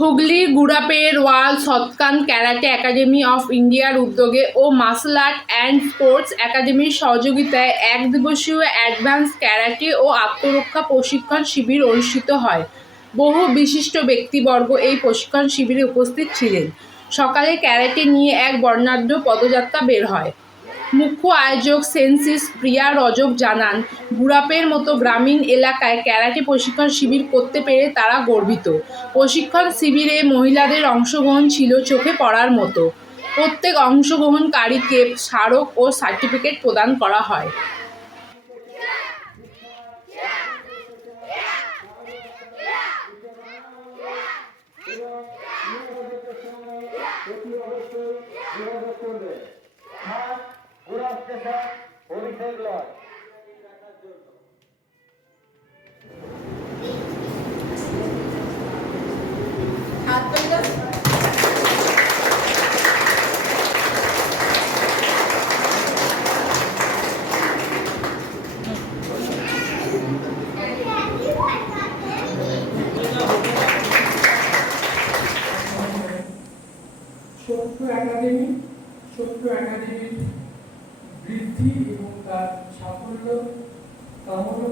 হুগলির গুড়াপের world, Shotokan, karate academy of ইন্ডিয়ার উদ্যোগে ও মার্শাল আর্ট অ্যান্ড স্পোর্টস একাডেমির সহযোগিতায় এক দিবসীয় অ্যাডভান্স ক্যারাটে ও আত্মরক্ষা প্রশিক্ষণ শিবির অনুষ্ঠিত হয়। বহু বিশিষ্ট ব্যক্তিবর্গ এই প্রশিক্ষণ শিবিরে উপস্থিত ছিলেন। সকালে ক্যারাটে নিয়ে এক বর্ণাঢ্য পদযাত্রা বের হয়। মুখ্য আয়োজক সেন্সিস প্রিয়া রজক জানান গুড়াপের মতো গ্রামীণ এলাকায় ক্যারাটে প্রশিক্ষণ শিবির করতে পেরে তারা গর্বিত। প্রশিক্ষণ শিবিরে মহিলাদের অংশগ্রহণ ছিল চোখে পড়ার মতো। প্রত্যেক অংশগ্রহণকারীকে স্মারক ও সার্টিফিকেট প্রদান করা হয়। ছোট্ট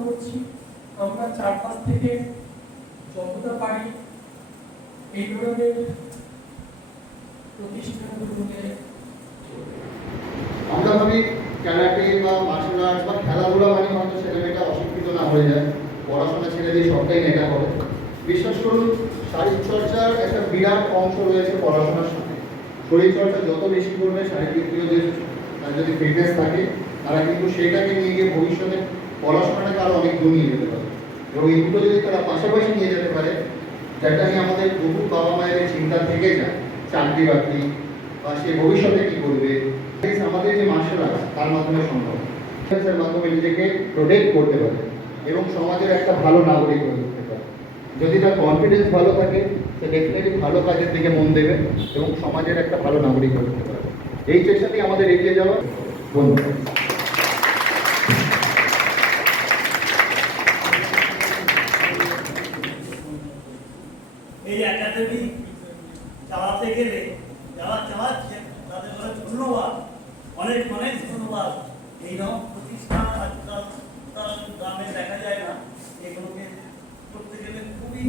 করছি আমরা চারপাশ থেকে যতটা পারি এই ধরনের প্রতিষ্ঠানগুলোতে আমরা ভাবি ক্যারাটে বা মার্শাল আর্টস বা খেলাধুলা মানে হয়তো ছেলে মেয়েটা অশিক্ষিত না হয়ে যায়, পড়াশোনা ছেড়ে দিয়ে সবটাই নেটা করে। বিশ্বাস করুন শারীরিক চর্চার একটা বিরাট অংশ রয়েছে পড়াশোনার সাথে। শরীর চর্চা যত বেশি করবে, শারীরিক যদি ফিটনেস থাকে, তারা কিন্তু সেটাকে নিয়ে গিয়ে ভবিষ্যতে পড়াশোনাটাকে আরও অনেক দূর নিয়ে যেতে পারে। এবং এগুলো যদি তারা পাশাপাশি নিয়ে যেতে পারে যেটা নিয়ে আমাদের বহু বাবা মায়ের চিন্তা থেকে যায়, চাকরি বাকরি, বা সে ভবিষ্যতে কি করবে। আমাদের যে মার্শাল আর্ট তার মাধ্যমে সম্ভব। এর মাধ্যমে নিজেকে প্রোটেক্ট করতে পারে এবং সমাজের একটা ভালো নাগরিক হয়ে উঠতে পারে। যদি তার কনফিডেন্স ভালো থাকে, সে ডেফিনেটলি ভালো কাজের দিকে মন দেবে এবং সমাজের একটা ভালো নাগরিক হয়ে উঠতে পারে। এই চেষ্টাতেই আমাদের এগিয়ে যাওয়া ধন্যবাদ ধন্যবাদ এই রকম প্রতিষ্ঠান গ্রামে দেখা যায় না। এগুলোকে করতে গেলে খুবই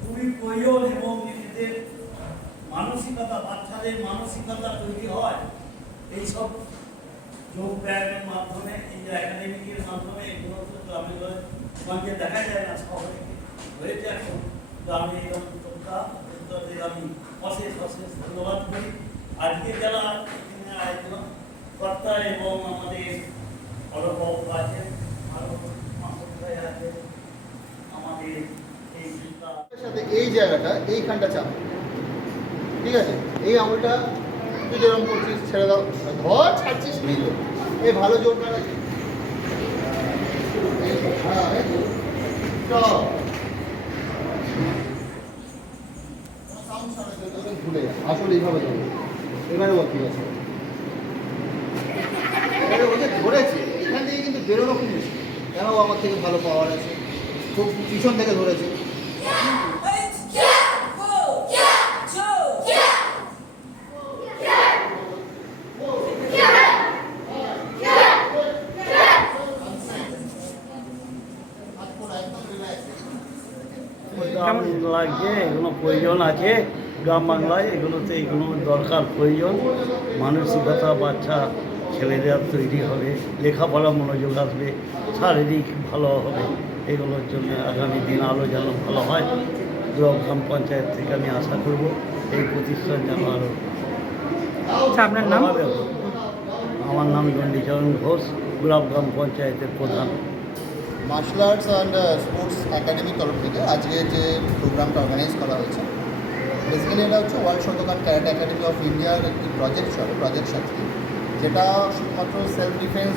খুবই প্রয়োজন এবং নিজেদের মানসিকতা, বাচ্চাদের মানসিকতা তৈরি হয়। এইসব যোগ ব্যায়ামের মাধ্যমে, এই একাডেমিকের মাধ্যমে এগুলো তো গ্রামে গঞ্জে দেখা যায় না, শহরে। হয়েছে এখন। গ্রামে উদ্যোক্তা আমি অশেষ অশেষ ধন্যবাদ করি। আজকে যারা আয়োজন কর্তা এবং আমাদের আছেন আমাদের সাথে এই জায়গাটা, এইখানটা চাপ। ঠিক আছে? এই আঙুলটা তুই যেরকম করছিস, ছেড়ে দাও। ধর, ছাড়ছিস নিল এই ভালো জোরটা আছে হ্যাঁ। আসলে এইভাবে এবারে ঠিক আছে এবারে ওকে ধরেছে এখান থেকে কিন্তু বেরোনো খুব মুশকিল। কেন আমার থেকে ভালো পাওয়ার আছে? খুব পিছন থেকে ধরেছে। লাগছে এগুলো প্রয়োজন আছে। গ্রাম বাংলায় এগুলোতে এগুলো দরকার প্রয়োজন। মানসিকতা, বাচ্চা ছেলেদের তৈরি হবে লেখাপড়া মনোযোগ আসবে শারীরিক ভালো হবে এগুলোর জন্য আগামী দিন আলো যেন ভালো হয়। গ্রাম পঞ্চায়েত থেকে আমি আশা করব এই প্রতিষ্ঠান যেন আরও আচ্ছা আপনার নাম? আমার নাম চণ্ডীচরণ ঘোষ গোলাপ গ্রাম পঞ্চায়েতের প্রধান। মার্শাল আর্টস অ্যান্ড স্পোর্টস একাডেমির তরফ থেকে আজকে যে প্রোগ্রামটা অর্গানাইজ করা হয়েছে বেসিক্যালি এটা হচ্ছে world Shotokan karate academy of ইন্ডিয়ার একটি প্রজেক্ট প্রজেক্ট সাথে যেটা শুধুমাত্র সেলফ ডিফেন্স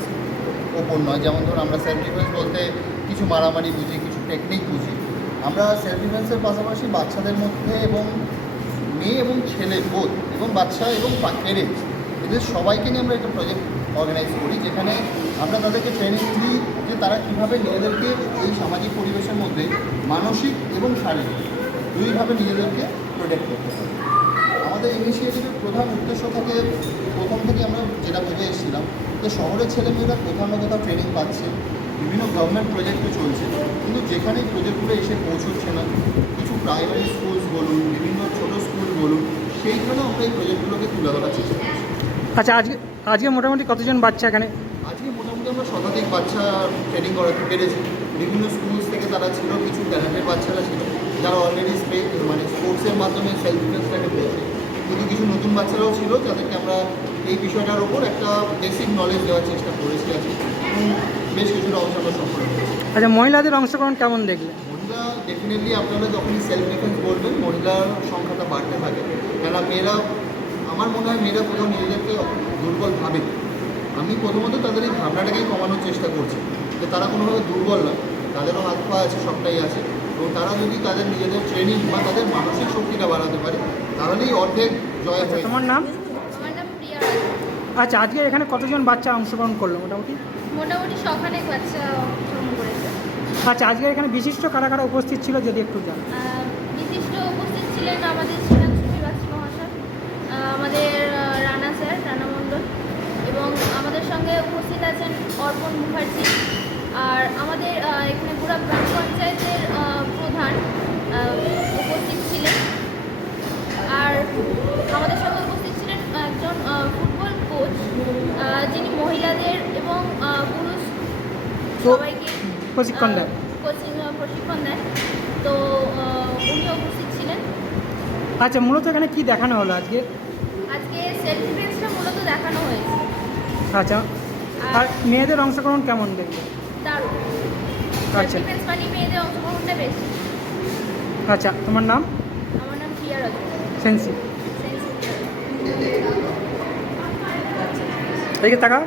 ওপর নয়, যেমন ধরুন আমরা সেলফ ডিফেন্স বলতে কিছু মারামারি বুঝি, কিছু টেকনিক বুঝি। আমরা সেলফ ডিফেন্সের পাশাপাশি বাচ্চাদের মধ্যে এবং মেয়ে এবং ছেলে বোধ এবং বাচ্চা এবং প্যারেন্টস এদের সবাইকে নিয়ে আমরা একটা প্রজেক্ট অর্গানাইজ করি, যেখানে আমরা তাদেরকে ট্রেনিং দিই যে তারা কীভাবে নিজেদেরকে এই সামাজিক পরিবেশের মধ্যে মানসিক এবং শারীরিক দুইভাবে নিজেদেরকে প্রোটেক্ট করতে পারি। আমাদের ইনিশিয়েটিভের প্রধান উদ্দেশ্য থেকে প্রথম থেকে আমরা যেটা ভেবে এসেছিলাম যে শহরের ছেলেমেয়েরা কোথাও না কোথাও ট্রেনিং পাচ্ছে বিভিন্ন গভর্নমেন্ট প্রজেক্টও চলছে কিন্তু যেখানে এই প্রজেক্টগুলো এসে পৌঁছচ্ছে না কিছু প্রাইমারি স্কুলস বলুন বিভিন্ন ছোটো স্কুল বলুন সেইখানে আমরা এই প্রজেক্টগুলোকে তুলে ধরার চেষ্টা করছি। আচ্ছা আজকে আজকে মোটামুটি কতজন বাচ্চা এখানে? আজকে মোটামুটি আমরা শতাধিক বাচ্চা ট্রেনিং করাতে পেরেছি। বিভিন্ন স্কুলস থেকে তারা ছিল কিছু ক্যারাটের বাচ্চারা ছিল যারা অলরেডি মানে স্পোর্টসের মাধ্যমে সেলফ ডিফেন্সটাকে পেয়েছে কিন্তু কিছু নতুন বাচ্চারাও ছিল যাদেরকে আমরা এই বিষয়টার ওপর একটা বেসিক নলেজ দেওয়ার চেষ্টা করেছি আজকে এবং বেশ কিছুটা অংশ আমরা সফল আচ্ছা মহিলাদের অংশগ্রহণ কেমন দেখলে? মহিলা ডেফিনেটলি আপনারা যখনই সেলফ ডিফেন্স বলবেন মহিলার সংখ্যাটা বাড়তে থাকে। কেননা মেয়েরা আমার মনে হয় মেয়েরা কোথাও নিজেদেরকে দুর্বল ভাবে। আমি প্রথমত তাদের এই ভাবনাটাকেই কমানোর চেষ্টা করছি যে তারা কোনোভাবে দুর্বল না। তাদেরও হাত পা আছে সবটাই আছে। এবং তারা যদি তাদের নিজেদের ট্রেনিং বা তাদের মানসিক শক্তিটা বাড়াতে পারে তাহলেই অর্ধেক জয় আচ্ছা হয়ে তোমার নাম? আমার নাম প্রিয়া রায়। আচ্ছা আজকে এখানে কতজন বাচ্চা অংশগ্রহণ করল মোটামুটি? মোটামুটি সখানেক বাচ্চা অংশগ্রহণ করেছে। আচ্ছা আজকে এখানে বিশিষ্ট কারা কারা উপস্থিত ছিল যদি একটু জান। আহ, বিশিষ্ট উপস্থিত ছিলেন আমাদের শ্রীরাংশু বিবাসী মহাশয় আহ, আমাদের আহ, রানা স্যার রানা মণ্ডল এবং আমাদের সঙ্গে উপস্থিত আছেন অর্পণ মুখার্জি আর আমাদের আহ, এখানে পুরা গ্রাম পঞ্চায়েতের আহ, প্রধান আহ, উপস্থিত ছিলেন। আর আমাদের সঙ্গে উপস্থিত ছিলেন একজন ফুটবল কোচ যিনি মহিলাদের এবং পুরুষ সবাইকে প্রশিক্ষণ দেন। কোচিং প্রশিক্ষণ দেন। তো উনি উপস্থিত ছিলেন। আচ্ছা মূলত এখানে কি দেখানো হলো আজকে? আজকে সেলফ ডিফেন্সটা মূলত দেখানো হয়েছে। আচ্ছা আর মেয়েদের অংশগ্রহণ কেমন দেখলে দারুণ। আচ্ছা। ডিফেন্স মানে মেয়েদের অংশগ্রহণটা বেশি। আচ্ছা তোমার নাম? আমার নাম প্রিয়া রজনী। সেন্সি এদিকে তাকাও